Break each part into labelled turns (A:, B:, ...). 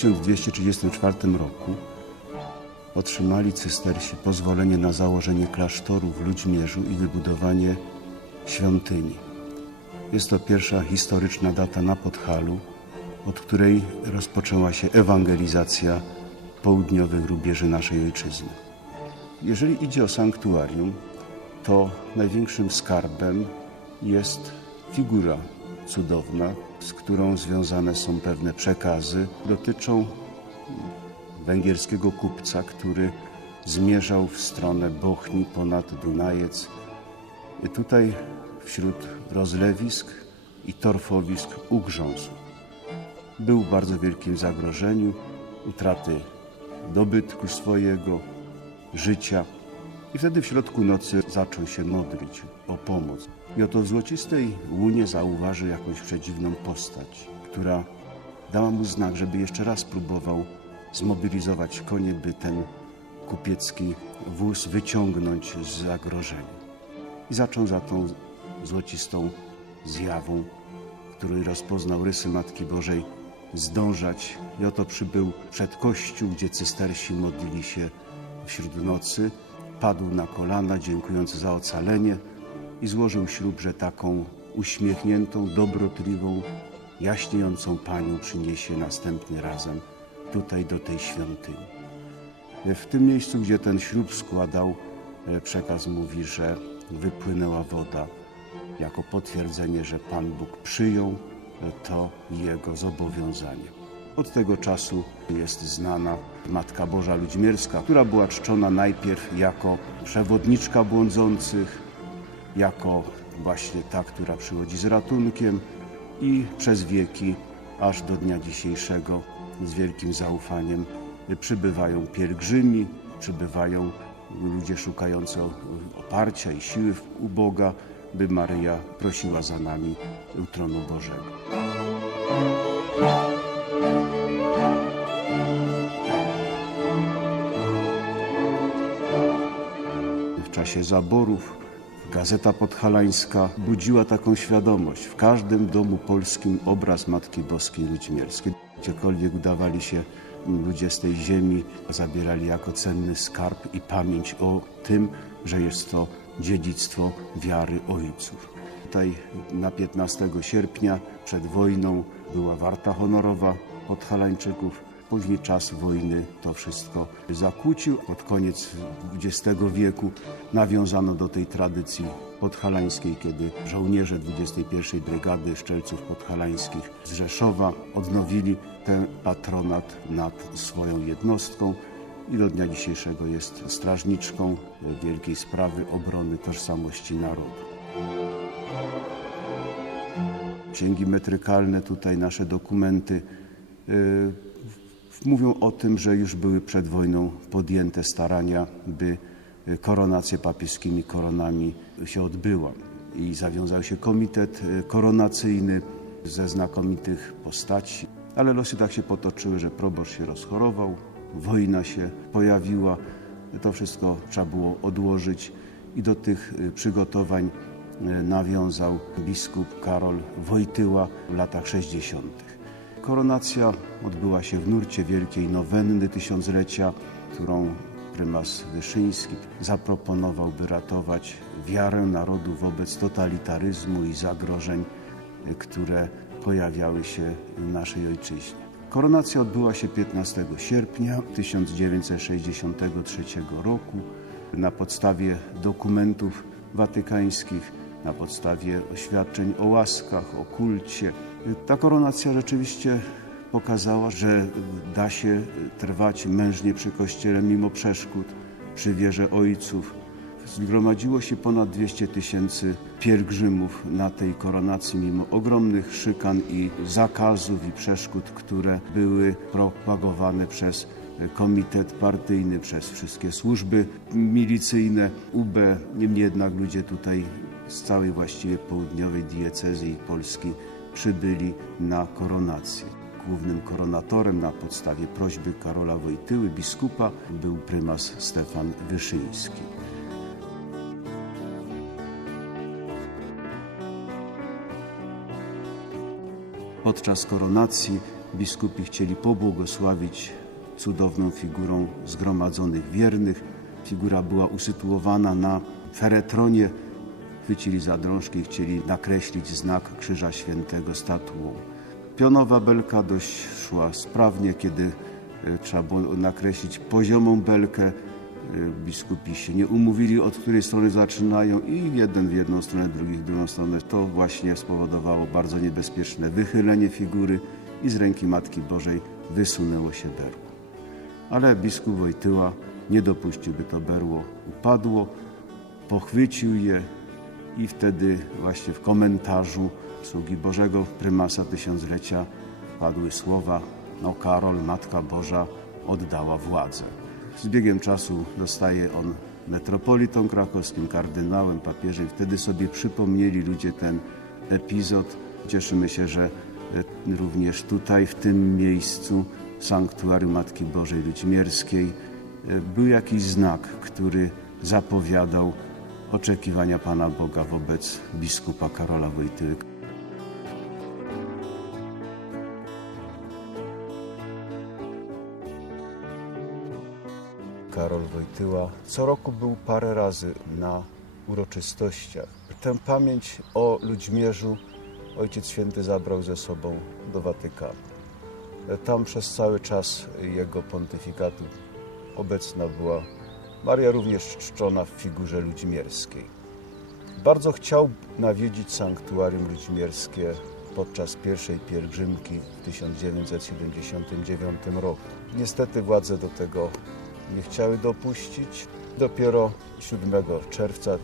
A: 1234 roku otrzymali cystersi pozwolenie na założenie klasztoru w Ludźmierzu i wybudowanie świątyni. Jest to pierwsza historyczna data na Podhalu, od której rozpoczęła się ewangelizacja południowych rubieży naszej ojczyzny. Jeżeli idzie o sanktuarium, to największym skarbem jest figura cudowna, z którą związane są pewne przekazy. Dotyczą węgierskiego kupca, który zmierzał w stronę Bochni ponad Dunajec. I tutaj wśród rozlewisk i torfowisk ugrzązł. Był w bardzo wielkim zagrożeniu utraty dobytku swojego, życia. I wtedy w środku nocy zaczął się modlić o pomoc. I oto w złocistej łunie zauważył jakąś przedziwną postać, która dała mu znak, żeby jeszcze raz próbował zmobilizować konie, by ten kupiecki wóz wyciągnąć z zagrożenia. I zaczął za tą złocistą zjawą, w której rozpoznał rysy Matki Bożej, zdążać. I oto przybył przed kościół, gdzie cystersi modlili się wśród nocy. Padł na kolana, dziękując za ocalenie i złożył ślub, że taką uśmiechniętą, dobrotliwą, jaśniejącą Panią przyniesie następny razem tutaj do tej świątyni. W tym miejscu, gdzie ten ślub składał, e, przekaz mówi, że wypłynęła woda jako potwierdzenie, że Pan Bóg przyjął e, to jego zobowiązanie. Od tego czasu jest znana Matka Boża Ludźmierska, która była czczona najpierw jako przewodniczka błądzących, jako właśnie ta, która przychodzi z ratunkiem i przez wieki, aż do dnia dzisiejszego, z wielkim zaufaniem przybywają pielgrzymi, przybywają ludzie szukający oparcia i siły u Boga, by Maryja prosiła za nami u tronu Bożego. W czasie zaborów Gazeta Podhalańska budziła taką świadomość. W każdym domu polskim obraz Matki Boskiej Ludźmierskiej. Gdziekolwiek udawali się ludzie z tej ziemi, zabierali jako cenny skarb i pamięć o tym, że jest to dziedzictwo wiary ojców. Tutaj na 15 sierpnia przed wojną była warta honorowa Podhalańczyków. Później czas wojny to wszystko zakłócił. Pod koniec XX wieku nawiązano do tej tradycji podhalańskiej, kiedy żołnierze 21 Brygady Szczelców Podhalańskich z Rzeszowa odnowili ten patronat nad swoją jednostką i do dnia dzisiejszego jest strażniczką wielkiej sprawy obrony tożsamości narodu. Księgi metrykalne, tutaj nasze dokumenty yy, mówią o tym, że już były przed wojną podjęte starania, by koronacja papieskimi koronami się odbyła. I zawiązał się komitet koronacyjny ze znakomitych postaci. Ale losy tak się potoczyły, że proboszcz się rozchorował, wojna się pojawiła. To wszystko trzeba było odłożyć i do tych przygotowań nawiązał biskup Karol Wojtyła w latach 60. Koronacja odbyła się w nurcie wielkiej nowenny tysiąclecia, którą prymas Wyszyński zaproponował, by ratować wiarę narodu wobec totalitaryzmu i zagrożeń, które pojawiały się w naszej ojczyźnie. Koronacja odbyła się 15 sierpnia 1963 roku na podstawie dokumentów watykańskich, na podstawie oświadczeń o łaskach, o kulcie. Ta koronacja rzeczywiście pokazała, że da się trwać mężnie przy Kościele mimo przeszkód, przy wierze ojców. Zgromadziło się ponad 200 tysięcy pielgrzymów na tej koronacji, mimo ogromnych szykan i zakazów i przeszkód, które były propagowane przez komitet partyjny, przez wszystkie służby milicyjne, UB. Niemniej jednak ludzie tutaj z całej właściwie południowej diecezji Polski przybyli na koronację. Głównym koronatorem na podstawie prośby Karola Wojtyły, biskupa, był prymas Stefan Wyszyński. Podczas koronacji biskupi chcieli pobłogosławić cudowną figurą zgromadzonych wiernych. Figura była usytuowana na feretronie. Chwycili za drążki i chcieli nakreślić znak Krzyża Świętego statuą. Pionowa belka dość szła sprawnie, kiedy e, trzeba było nakreślić poziomą belkę. E, Biskupi się nie umówili, od której strony zaczynają i jeden w jedną stronę, drugi w drugą stronę. To właśnie spowodowało bardzo niebezpieczne wychylenie figury i z ręki Matki Bożej wysunęło się berło. Ale biskup Wojtyła nie dopuścił, by to berło upadło, pochwycił je i wtedy właśnie w komentarzu sługi Bożego prymasa tysiąclecia padły słowa no Karol, Matka Boża oddała władzę. Z biegiem czasu zostaje on metropolitą krakowskim, kardynałem, papieżem. Wtedy sobie przypomnieli ludzie ten epizod. Cieszymy się, że e, również tutaj, w tym miejscu, sanktuarium Matki Bożej Ludźmierskiej, e, był jakiś znak, który zapowiadał oczekiwania Pana Boga wobec biskupa Karola Wojtyły. Karol Wojtyła co roku był parę razy na uroczystościach. Tę pamięć o Ludźmierzu Ojciec Święty zabrał ze sobą do Watykanu. Tam przez cały czas jego pontyfikatu obecna była Maria również czczona w figurze ludźmierskiej. Bardzo chciał nawiedzić sanktuarium ludźmierskie podczas pierwszej pielgrzymki w 1979 roku. Niestety władze do tego nie chciały dopuścić. Dopiero 7 czerwca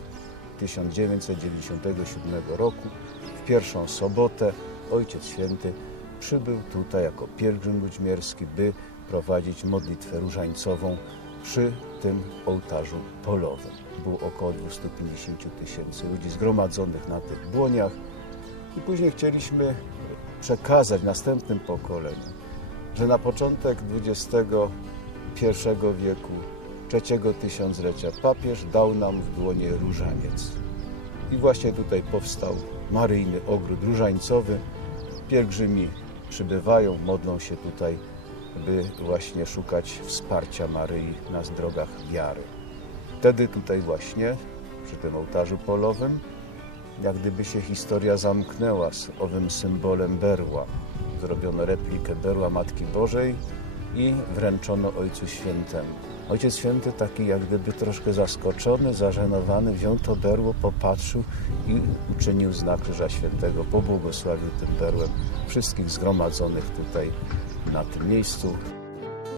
A: 1997 roku, w pierwszą sobotę, Ojciec Święty przybył tutaj jako pielgrzym ludźmierski, by prowadzić modlitwę różańcową przy tym ołtarzu polowym. Było około 250 tysięcy ludzi zgromadzonych na tych błoniach i później chcieliśmy przekazać następnym pokoleniom, że na początek XXI wieku, trzeciego tysiąclecia papież dał nam w dłonie różaniec. I właśnie tutaj powstał maryjny ogród różańcowy. Pielgrzymi przybywają, modlą się tutaj by właśnie szukać wsparcia Maryi na drogach wiary. Wtedy tutaj właśnie, przy tym ołtarzu polowym, jak gdyby się historia zamknęła z owym symbolem berła. Zrobiono replikę berła Matki Bożej i wręczono Ojcu Świętemu. Ojciec Święty taki jak gdyby troszkę zaskoczony, zażenowany, wziął to berło, popatrzył i uczynił znak Krzyża Świętego, pobłogosławił tym berłem wszystkich zgromadzonych tutaj na tym miejscu.